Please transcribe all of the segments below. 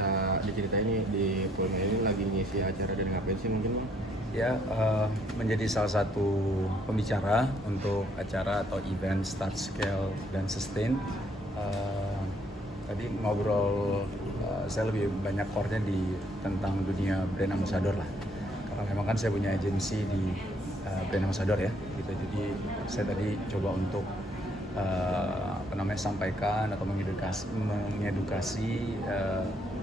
bisa diceritain nih di Pulmen ini lagi ngisi acara dan ngapain sih mungkin Bang? Ya, menjadi salah satu pembicara untuk acara atau event Start, Scale, dan Sustain. Tadi ngobrol, saya lebih banyak core-nya tentang dunia brand ambassador lah. Karena memang kan saya punya agensi di brand ambassador ya, gitu. Jadi saya tadi coba untuk sampaikan atau mengedukasi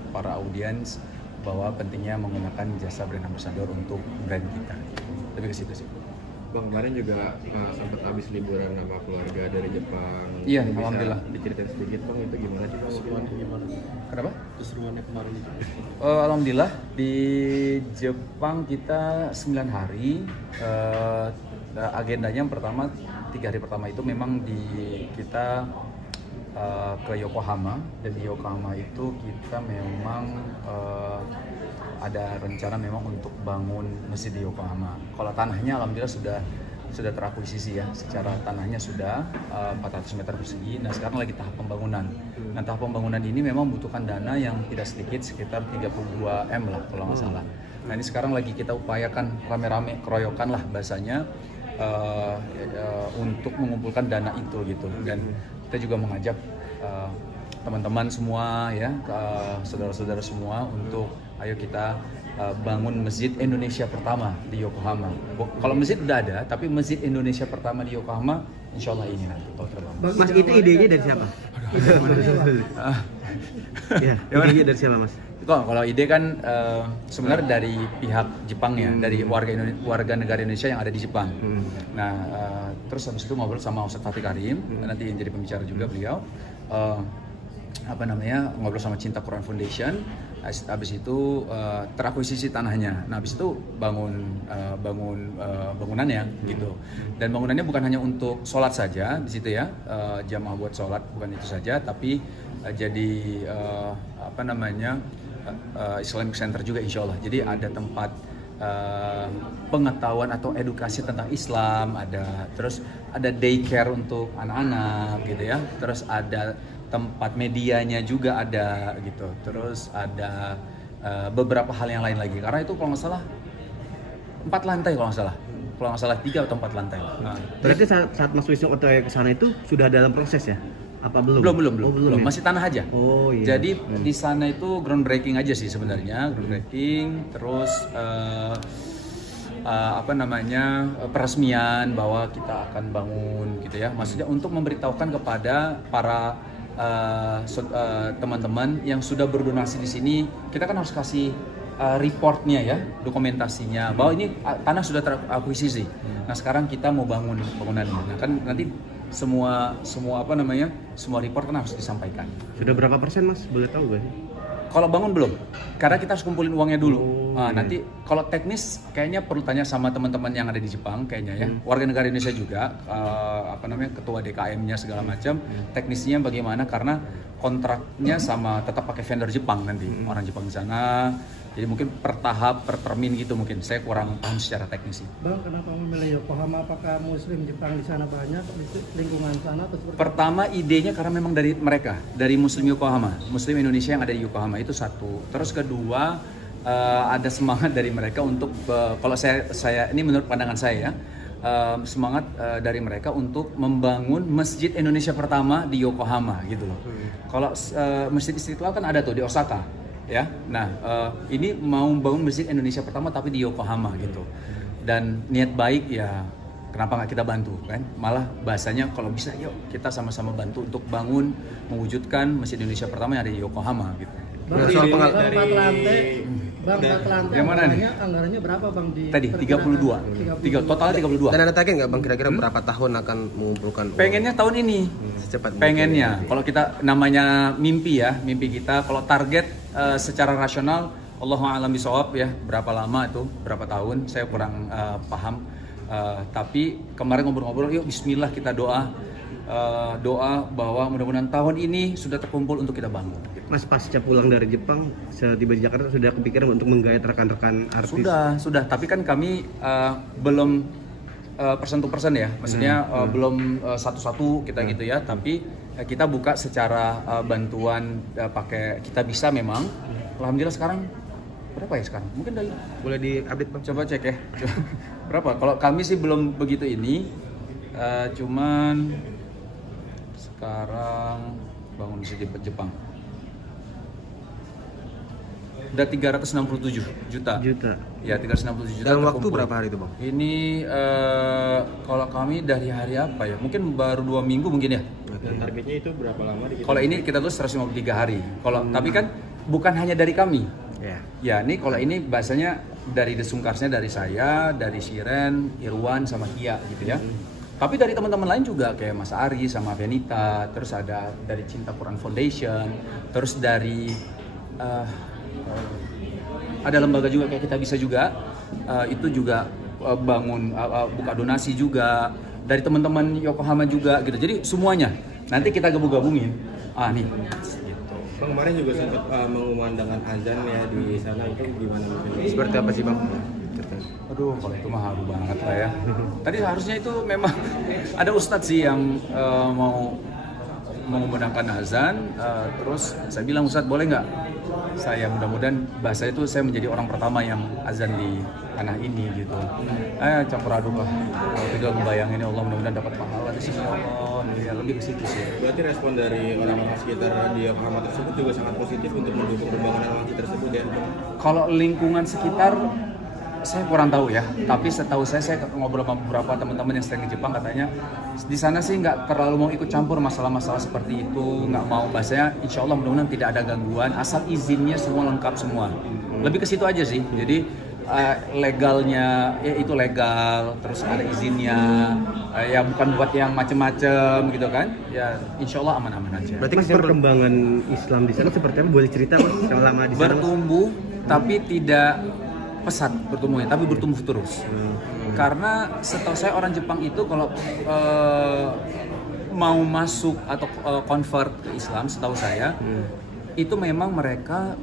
para audiens bahwa pentingnya menggunakan jasa brand ambassador untuk brand kita. Lebih ke situ sih. Bang, kemarin juga sempat habis liburan sama keluarga dari Jepang. Iya, Bisa alhamdulillah. Diceritain sedikit Bang, itu gimana sih Bang? Keseruannya gimana? Kenapa? Keseruannya kemarin itu. Alhamdulillah di Jepang kita 9 hari. Agendanya yang pertama 3 hari pertama itu memang kita ke Yokohama, dan di Yokohama itu kita memang ada rencana memang untuk bangun masjid di Yokohama. Kalau tanahnya alhamdulillah sudah terakuisisi ya, secara tanahnya sudah 400 meter persegi. Nah sekarang lagi tahap pembangunan. Nah tahap pembangunan ini memang membutuhkan dana yang tidak sedikit, sekitar 32 M lah kalau nggak salah. Nah ini sekarang lagi kita upayakan rame-rame, keroyokan lah bahasanya, untuk mengumpulkan dana itu gitu. Dan kita juga mengajak teman-teman semua ya, saudara-saudara semua untuk ayo kita bangun masjid Indonesia pertama di Yokohama. Kalau masjid udah ada, tapi masjid Indonesia pertama di Yokohama insya Allah ini nanti tahun terbang. Mas, itu idenya dari siapa? Ya, idenya dari siapa Mas? Kalau ide kan sebenarnya dari pihak Jepang ya, dari warga negara Indonesia yang ada di Jepang. Nah, terus habis itu ngobrol sama Ustadz Fatih Karim, nanti yang jadi pembicara juga beliau. Ngobrol sama Cinta Quran Foundation. Habis itu terakuisisi tanahnya. Nah, habis itu bangunannya gitu. Dan bangunannya bukan hanya untuk sholat saja di situ ya, jamaah buat sholat, bukan itu saja, tapi jadi Islamic Center juga insya Allah. Jadi ada tempat pengetahuan atau edukasi tentang Islam, terus ada daycare untuk anak-anak gitu ya, terus ada tempat medianya juga ada gitu, terus ada beberapa hal yang lain lagi, karena itu kalau nggak salah 4 lantai kalau nggak salah 3 atau 4 lantai. Berarti saat Mas Wisnu OTW ke sana itu sudah dalam proses ya? Apa belum? Belum, masih tanah aja. Oh iya. Jadi di sana itu groundbreaking aja sih sebenarnya, terus peresmian bahwa kita akan bangun gitu ya. Maksudnya untuk memberitahukan kepada para teman-teman yang sudah berdonasi di sini, kita kan harus kasih reportnya ya, dokumentasinya bahwa ini tanah sudah terakuisisi. Nah sekarang kita mau bangun bangunan. Nah kan nanti semua report kan harus disampaikan. Sudah berapa persen Mas? Boleh tahu gak sih? Kalau bangun belum, karena kita harus kumpulin uangnya dulu. Nanti kalau teknis kayaknya perlu tanya sama teman-teman yang ada di Jepang kayaknya ya, warga negara Indonesia juga, ketua DKM-nya segala macam, teknisnya bagaimana, karena kontraknya sama tetap pakai vendor Jepang nanti, orang Jepang di sana. Jadi mungkin per tahap, per termin gitu mungkin. Saya kurang paham secara teknis sih. Bang, kenapa memilih Yokohama? Apakah Muslim Jepang di sana banyak, di lingkungan sana atau seperti? Pertama idenya karena memang dari mereka, dari Muslim Yokohama, Muslim Indonesia yang ada di Yokohama itu satu. Terus kedua ada semangat dari mereka untuk kalau saya ini menurut pandangan saya ya, semangat dari mereka untuk membangun Masjid Indonesia pertama di Yokohama gitu loh. Kalau Masjid Istiqlal kan ada tuh di Osaka. Ya, nah ini mau bangun masjid Indonesia pertama tapi di Yokohama gitu, dan niat baik ya, kenapa nggak kita bantu kan? Malah bahasanya kalau bisa yuk kita sama-sama bantu untuk bangun mewujudkan masjid Indonesia pertama yang ada di Yokohama gitu. Bang, soal Bang, 4 lantai Yang mana nih? Anggarannya berapa Bang? Tadi 32. Totalnya 32. Dan ada target nggak Bang, kira-kira berapa tahun akan mengumpulkan uang? Pengennya tahun ini. Secepat mungkin. Pengennya. Kalau kita namanya mimpi ya, mimpi kita. Kalau target secara rasional, Allahu a'lam bishawab ya, berapa lama itu, berapa tahun, saya kurang paham. Tapi kemarin ngobrol-ngobrol, yuk Bismillah kita doa bahwa mudah-mudahan tahun ini sudah terkumpul untuk kita bangun. Mas pasca pulang dari Jepang, setiba di Jakarta sudah kepikiran untuk menggait rekan-rekan artis? Sudah. Tapi kan kami belum person to person ya, maksudnya belum satu-satu kita gitu ya. Tapi kita buka secara bantuan pakai kita bisa memang. Alhamdulillah sekarang berapa ya sekarang? Mungkin dari Boleh diupdate Bang? coba cek ya. Berapa? Kalau kami sih belum begitu ini. Cuman sekarang bangun di Jepang. Udah 367 juta. Ya, 367 juta. Dalam waktu terkumpul. berapa hari itu Bang? Ini kalau kami dari hari apa ya? Mungkin baru 2 minggu mungkin ya. Dan targetnya itu berapa lama? Kalau ini kita tuh 153 hari. Kalau tapi kan bukan hanya dari kami. Ya. Ya, ini kalau ini bahasanya dari desungkarsnya dari saya, dari Shiren, Irwan sama Kia gitu ya. Tapi dari teman-teman lain juga kayak Mas Ari sama Benita, terus ada dari Cinta Quran Foundation, terus dari ada lembaga juga kayak kita bisa juga itu juga bangun buka donasi juga dari teman-teman Yokohama juga gitu. Jadi semuanya nanti kita gabung-gabungin. Nih. Bang, kemarin juga sempat mengumandangkan azan ya di sana, itu gimana? Seperti apa sih Bang? Aduh, kalau itu mah haru banget lah ya. Tadi harusnya itu memang ada ustadz sih yang mau mengumandangkan azan, terus saya bilang, Ustadz boleh nggak? Saya mudah-mudahan bahasa itu saya menjadi orang pertama yang azan di tanah ini gitu. Campur aduk lah. Kalau tinggal membayangin ya Allah, mudah-mudahan dapat pahala di sisi Allah. Ya, lebih ke situ sih. Berarti respon dari orang-orang sekitar di Yokohama tersebut juga sangat positif untuk mendukung pembangunan masjid tersebut ya? Kalau lingkungan sekitar saya kurang tahu ya, tapi setahu saya ngobrol sama beberapa teman-teman yang sering di Jepang, katanya di sana sih nggak terlalu mau ikut campur masalah-masalah seperti itu, nggak mau, bahasanya insya Allah mudah-mudahan tidak ada gangguan, asal izinnya semua lengkap semua. Lebih ke situ aja sih, jadi legalnya ya itu legal, terus ada izinnya, ya bukan buat yang macem-macem gitu kan, ya insya Allah aman-aman aja. Berarti Mas, perkembangan Islam di sana seperti apa? Boleh cerita Mas selama di sana? Bertumbuh, tapi tidak pesat bertumbuhnya, tapi bertumbuh terus. Karena setahu saya orang Jepang itu kalau mau masuk atau convert ke Islam, setahu saya itu memang mereka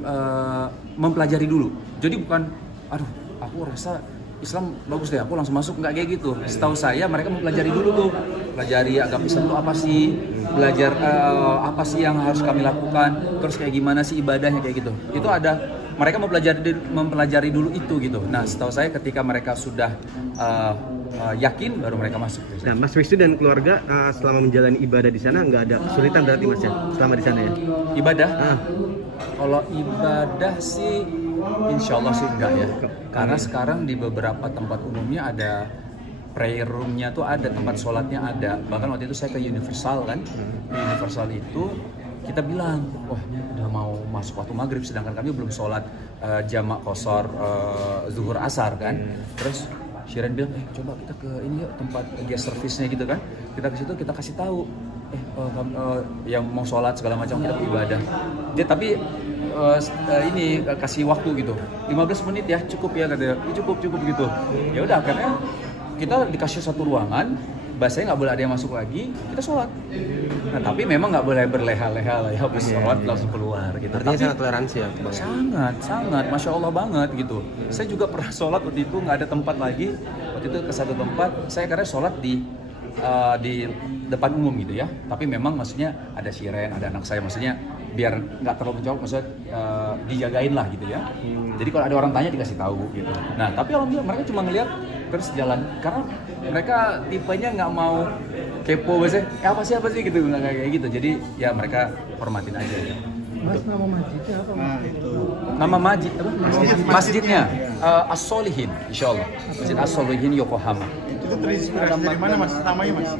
mempelajari dulu. Jadi bukan, aduh aku rasa Islam bagus deh, aku langsung masuk, nggak kayak gitu. Setahu saya mereka mempelajari dulu tuh, pelajari agama Islam itu apa sih, belajar apa sih yang harus kami lakukan, terus kayak gimana sih ibadahnya kayak gitu. Itu ada, mereka mempelajari dulu itu gitu. Nah, setahu saya ketika mereka sudah yakin, baru mereka masuk. Nah, Mas Wisnu dan keluarga selama menjalani ibadah di sana nggak ada kesulitan berarti Mas ya selama di sana ya? Ibadah? Kalau ibadah sih insya Allah sih enggak ya. Karena sekarang di beberapa tempat umumnya ada prayer room-nya tuh ada, tempat sholatnya ada. Bahkan waktu itu saya ke Universal kan. Di Universal itu kita bilang, wah udah mau masuk waktu maghrib, sedangkan kami belum sholat jamak qashar zuhur asar kan. Terus Shiren bilang, coba kita ke ini yuk, tempat guest service-nya gitu kan. Kita ke situ, kita kasih tahu yang mau sholat segala macam, kita beribadah. Dia tapi ini kasih waktu gitu, 15 menit ya cukup ya katanya, cukup gitu. Ya udah, akhirnya kita dikasih satu ruangan, bahasanya nggak boleh ada yang masuk lagi, kita sholat. Nah tapi memang nggak boleh berleha-leha lah ya, habis sholat langsung keluar gitu. Artinya tapi sangat toleransi ya Bang? sangat, masya Allah banget gitu. Saya juga pernah sholat waktu itu nggak ada tempat lagi, waktu itu ke satu tempat, saya karena sholat di depan umum gitu ya. Tapi memang maksudnya ada Shiren, ada anak saya, maksudnya biar nggak terlalu mencolok, maksudnya dijagain lah gitu ya. Jadi kalau ada orang tanya dikasih tahu gitu. Nah tapi alhamdulillah mereka cuma ngeliat terus jalan, karena mereka tipenya nggak mau kepo biasanya, apa sih gitu, nggak kayak gitu. Jadi ya mereka hormatin aja ya. Mas, nama masjidnya apa Mas? Nama masjidnya As-Solihin, insyaallah. Masjid As-Solihin Yokohama. Itu terinspirasi dari mana Mas namanya Mas?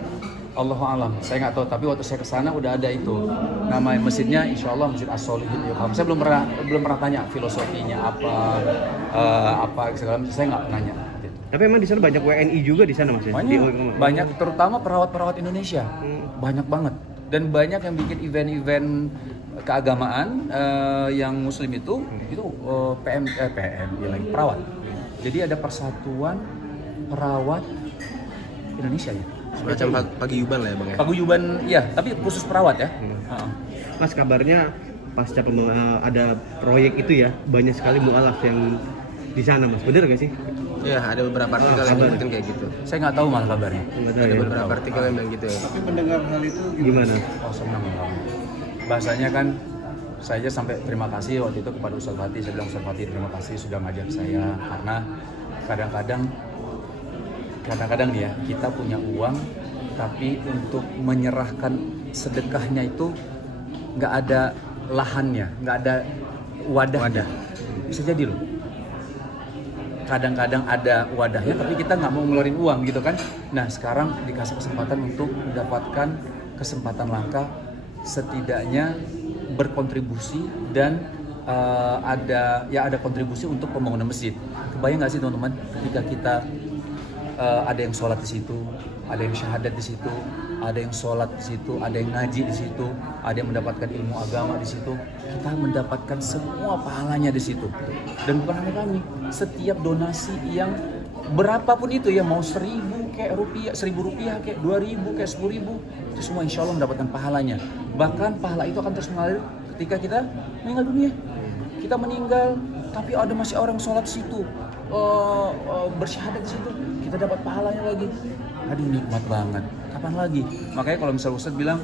Allahu alam, saya nggak tahu, tapi waktu saya ke sana udah ada itu nama masjidnya, insyaallah Masjid As-Solihin Yokohama. Saya belum pernah tanya filosofinya apa segala macam, saya nggak nanya. Gitu. Tapi emang di sana banyak WNI juga di sana Mas ya? Banyak, terutama perawat-perawat Indonesia, banyak banget, dan banyak yang bikin event-event keagamaan yang Muslim itu PM ya lagi perawat. Jadi ada Persatuan Perawat Indonesia ya. Semacam paguyuban lah ya Bang ya? Paguyuban, ya, tapi khusus perawat ya. Mas, kabarnya pasca ada proyek itu ya, banyak sekali mualaf yang di sana Mas, bener gak sih? Iya, ada beberapa artikel yang ngikutin kayak gitu. Saya nggak tahu malah kabarnya. Ada beberapa artikel yang bilang gitu ya. Tapi mendengar hal itu Gimana? Oh senang banget. Bahasanya kan saya aja sampai terima kasih waktu itu kepada Ustadz Fatih. Saya bilang Ustadz Fatih terima kasih sudah ngajak saya, karena kadang-kadang nih ya kita punya uang tapi untuk menyerahkan sedekahnya itu nggak ada lahannya, nggak ada wadahnya. Bisa jadi loh. Kadang-kadang ada wadahnya tapi kita nggak mau ngeluarin uang gitu kan. Nah sekarang dikasih kesempatan untuk mendapatkan kesempatan langka, setidaknya berkontribusi dan ada kontribusi untuk pembangunan masjid. Kebayang nggak sih teman-teman ketika kita ada yang sholat di situ, ada yang syahadat di situ, ada yang sholat di situ, ada yang ngaji di situ, ada yang mendapatkan ilmu agama di situ. Kita mendapatkan semua pahalanya di situ. Dan bukan hanya kami, setiap donasi yang berapapun itu ya, mau 1.000 kayak rupiah, 1.000 rupiah kayak 2.000 kayak 10.000, itu semua insya Allah mendapatkan pahalanya. Bahkan pahala itu akan terus mengalir ketika kita meninggal dunia. Kita meninggal, tapi ada masih orang sholat di situ, bersyahadat di situ, kita dapat pahalanya lagi. Aduh nikmat banget. Kapan lagi? Makanya kalau misal Ustadz bilang,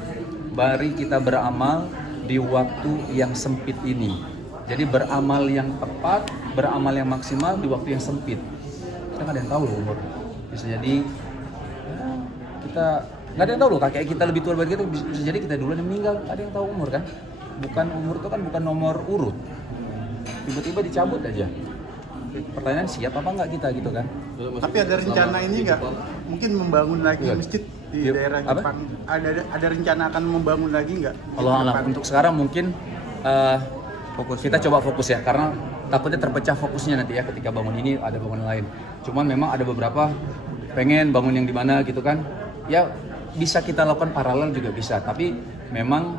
mari kita beramal di waktu yang sempit ini. Jadi beramal yang tepat, beramal yang maksimal di waktu yang sempit. Kita nggak ada yang tahu loh umur. Bisa jadi ya, kita nggak ada yang tahu loh, kakek kita lebih tua dari kita, bisa jadi kita duluan yang meninggal. Nggak ada yang tahu umur kan? Bukan umur itu kan bukan nomor urut. Tiba-tiba dicabut aja. Pertanyaan siap apa nggak kita gitu kan? Tapi ada rencana ini nggak? Mungkin membangun lagi masjid di daerah Jepang. Ada rencana akan membangun lagi nggak? Allah alam. Untuk sekarang mungkin kita coba fokus ya, karena takutnya terpecah fokusnya nanti ya ketika bangun ini ada bangunan lain. Cuman memang ada beberapa pengen bangun yang di mana gitu kan? Ya bisa kita lakukan paralel juga bisa. Tapi memang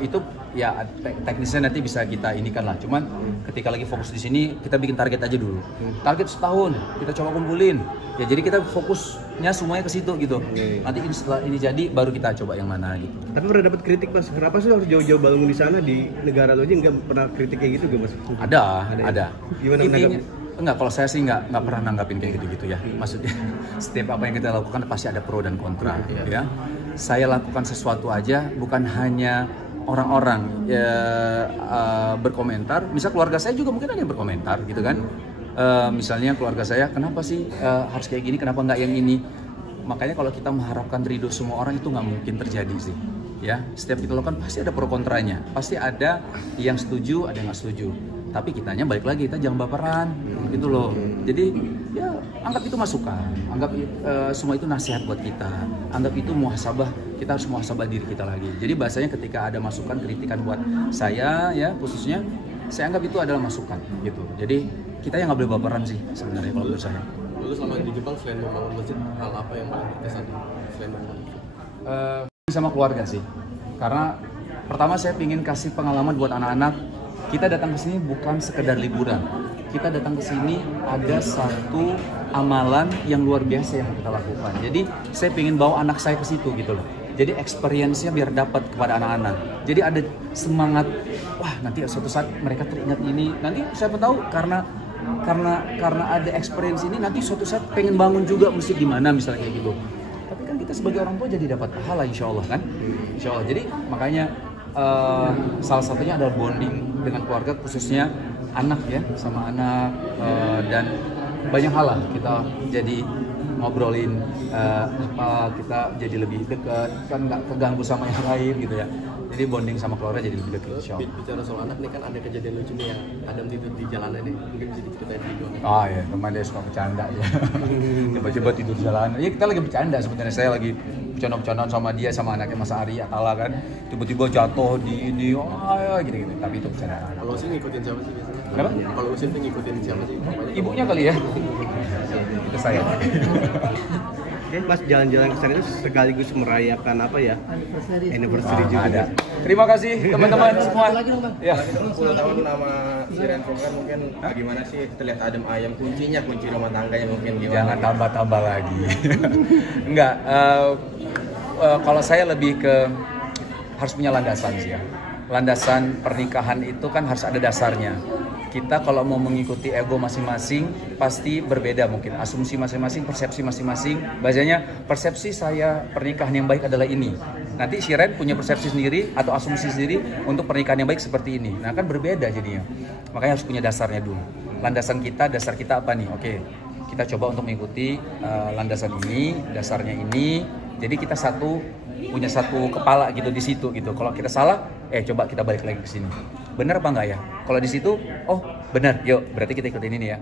itu ya teknisnya nanti bisa kita inikan lah. Cuman ketika lagi fokus di sini kita bikin target aja dulu. Target setahun kita coba kumpulin. Ya jadi kita fokusnya semuanya ke situ gitu. Nanti setelah ini jadi baru kita coba yang mana gitu. Tapi pernah dapat kritik Mas, kenapa sih harus jauh-jauh bangun di sana, di negara lo aja nggak pernah kritik kayak gitu gak Mas? Ada. Gimana Intinya, enggak, kalau saya sih nggak pernah nanggapin kayak gitu-gitu ya. Maksudnya setiap apa yang kita lakukan pasti ada pro dan kontra ya. Saya lakukan sesuatu aja bukan hanya orang-orang berkomentar. Misal keluarga saya juga mungkin ada yang berkomentar gitu kan. Misalnya keluarga saya, kenapa sih harus kayak gini, kenapa nggak yang ini? Makanya kalau kita mengharapkan ridho semua orang itu nggak mungkin terjadi sih. Ya, setiap kita lakukan pasti ada pro kontranya, pasti ada yang setuju, ada yang nggak setuju. Tapi kitanya balik lagi, kita jangan baperan, gitu loh. Jadi ya anggap itu masukan, anggap semua itu nasihat buat kita, anggap itu muhasabah, kita harus muhasabah diri kita lagi. Jadi bahasanya ketika ada masukan, kritikan buat saya ya khususnya, saya anggap itu adalah masukan gitu. Jadi kita yang nggak boleh baperan sih sebenarnya kalau menurut saya. Lalu selama di Jepang selain membangun masjid, hal apa yang paling berkesan selain membangun masjid? Sama keluarga sih, karena pertama saya ingin kasih pengalaman buat anak-anak. Kita datang ke sini bukan sekedar liburan. Kita datang ke sini ada satu amalan yang luar biasa yang kita lakukan. Jadi saya ingin bawa anak saya ke situ gitu loh. Jadi experience-nya biar dapat kepada anak-anak. Jadi ada semangat, wah nanti suatu saat mereka teringat ini. Nanti siapa tahu karena ada experience ini nanti suatu saat pengen bangun juga masjid di mana misalnya kayak gitu. Tapi kan kita sebagai orang tua jadi dapat pahala insya Allah kan. Insya Allah. Jadi makanya salah satunya adalah bonding dengan keluarga, khususnya anak ya, sama anak, dan banyak hal lah kita jadi ngobrolin apa, kita jadi lebih dekat kan, nggak keganggu sama yang lain gitu ya. Jadi bonding sama keluarga jadi lebih dekat insya Allah. Bicara soal anak nih kan ada kejadian lucu nih yang Adam tidur di jalanan nih, mungkin bisa diceritain di gua. Oh iya, teman dia suka bercanda ya. Tiba-tiba tidur di jalanan. Ya kita lagi bercanda sebenarnya, saya lagi bercanda-bercandaan sama dia sama anaknya Mas Ari Atala kan. Tiba-tiba jatuh di ini, ya gitu-gitu. Tapi itu bercandaan. Kalau Usin ngikutin siapa sih biasanya? Kenapa? Kalau Usin tuh ngikutin siapa sih? Ibunya kali ya. Itu saya. Oke, Mas, jalan-jalan ke sana itu sekaligus merayakan apa ya? Anniversary juga. Ada. Terima kasih teman-teman semua. Ya. 10 tahun nama Siren Program mungkin bagaimana sih terlihat adem ayam, kuncinya kunci rumah tangganya mungkin gimana? Jangan tambah-tambah lagi. Enggak. Kalau saya lebih ke harus punya landasan sih ya. Landasan pernikahan itu kan harus ada dasarnya. kita kalau mau mengikuti ego masing-masing pasti berbeda mungkin, asumsi masing-masing, persepsi masing-masing. Biasanya persepsi saya pernikahan yang baik adalah ini, nanti Shiren punya persepsi sendiri atau asumsi sendiri untuk pernikahan yang baik seperti ini. Nah kan berbeda jadinya, makanya harus punya dasarnya dulu. Landasan kita, dasar kita apa nih? Oke, kita coba untuk mengikuti landasan ini, dasarnya ini. Jadi kita punya satu kepala gitu di situ gitu. Kalau kita salah, coba kita balik lagi ke sini. Benar apa enggak ya? Kalau di situ, oh benar, yuk berarti kita ikutin ini ya.